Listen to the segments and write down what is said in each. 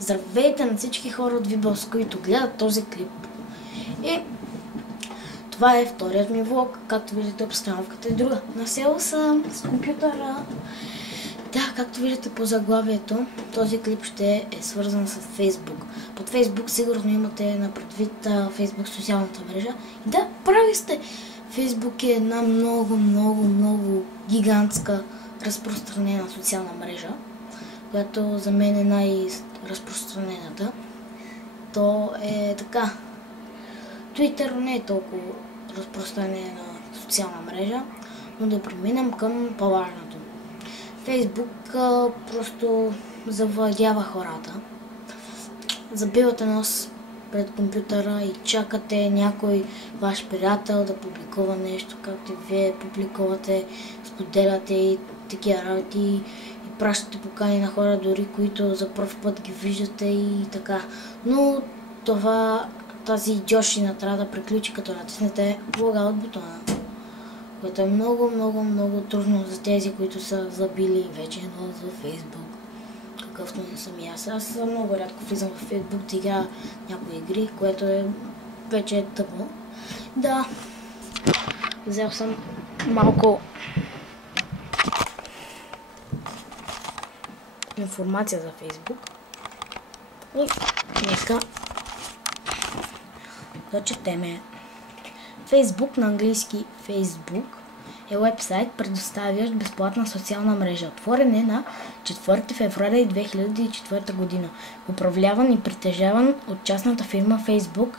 Здравейте на всички хора от Вибълс, които гледат този клип. И това е вторият ми влог. Както виждате, обстановката е друга. На село съм с компютъра. Да, както виждате по заглавието, този клип ще е свързан с Фейсбук. Под Фейсбук сигурно имате на предвид Фейсбук социалната мрежа. И да, прави сте! Фейсбук е една много гигантска разпространена социална мрежа, която за мен е най-разпространената. То е така. Twitter не е толкова разпространена социална мрежа, но да преминем към по-важното. Фейсбук просто завладява хората. Забивате нос пред компютъра и чакате някой ваш приятел да публикува нещо, както и вие публикувате, споделяте и такива работи и пращате покани на хора, дори които за пръв път ги виждате и така. Но тази идиотщина трябва да приключи, като натиснете логаут бутона, което е много трудно за тези, които са забили вече нос във Фейсбук. Какъвто не съм и аз. Аз много рядко влизам в Фейсбук да играя някои игри, което вече е тъпо. Да, взел съм малко информация за Фейсбук и нека да четеме. Фейсбук, на английски Facebook, е уебсайт, предоставящ безплатна социална мрежа. Отворен е на 4 февруари 2004 година. Управляван и притежаван от частната фирма Facebook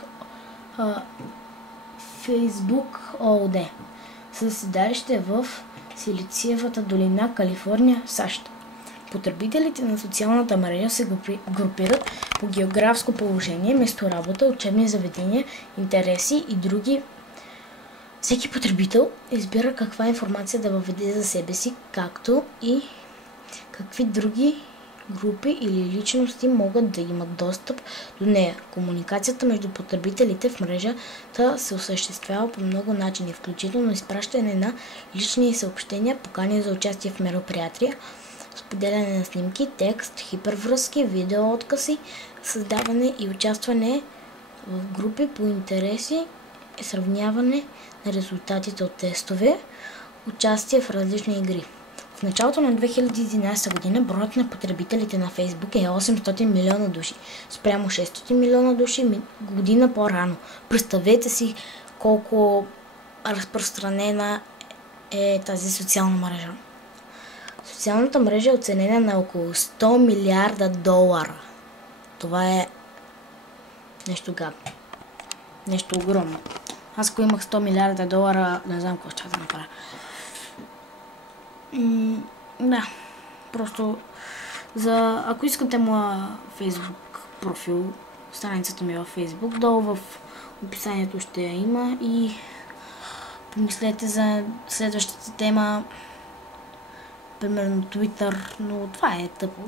ООД. Със седалище в Силициевата долина, Калифорния, САЩ. Потребителите на социалната мрежа се групират по географско положение, месторабота, учебни заведения, интереси и други. Всеки потребител избира каква информация да въведе за себе си, както и какви други групи или личности могат да имат достъп до нея. Комуникацията между потребителите в мрежата се осъществява по много начини, включително изпращане на лични съобщения, покани за участие в мероприятия, споделяне на снимки, текст, хипервръзки, видеооткази, създаване и участване в групи по интереси, сравняване на резултатите от тестове, участие в различни игри. В началото на 2011 година броят на потребителите на Фейсбук е 800 милиона души, спрямо 600 милиона души година по-рано. Представете си колко разпространена е тази социална мрежа. Социалната мрежа е оценена на около 100 милиарда долара. Това е нещо гадно. Нещо огромно. Аз ако имах 100 милиарда долара, не знам какво ще да направя. Да, просто ако искате моя Фейсбук профил, страницата ми във Фейсбук, долу в описанието ще я има и помислете за следващата тема, примерно Twitter, но това е тъпо.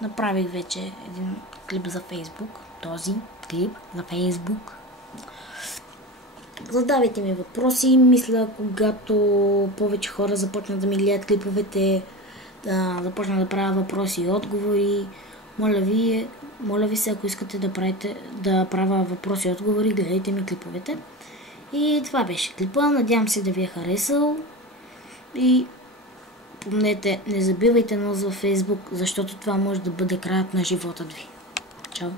Направих вече един клип за Фейсбук, този клип за Фейсбук. Задавайте ми въпроси, мисля, когато повече хора започнат да ми гледат клиповете, да започнат да правя въпроси и отговори. Моля ви се, ако искате да правя въпроси и отговори, гледайте ми клиповете. И това беше клипа, надявам се да ви е харесал. И помнете, не забивайте нос във Фейсбук, защото това може да бъде краят на живота ви. Чао!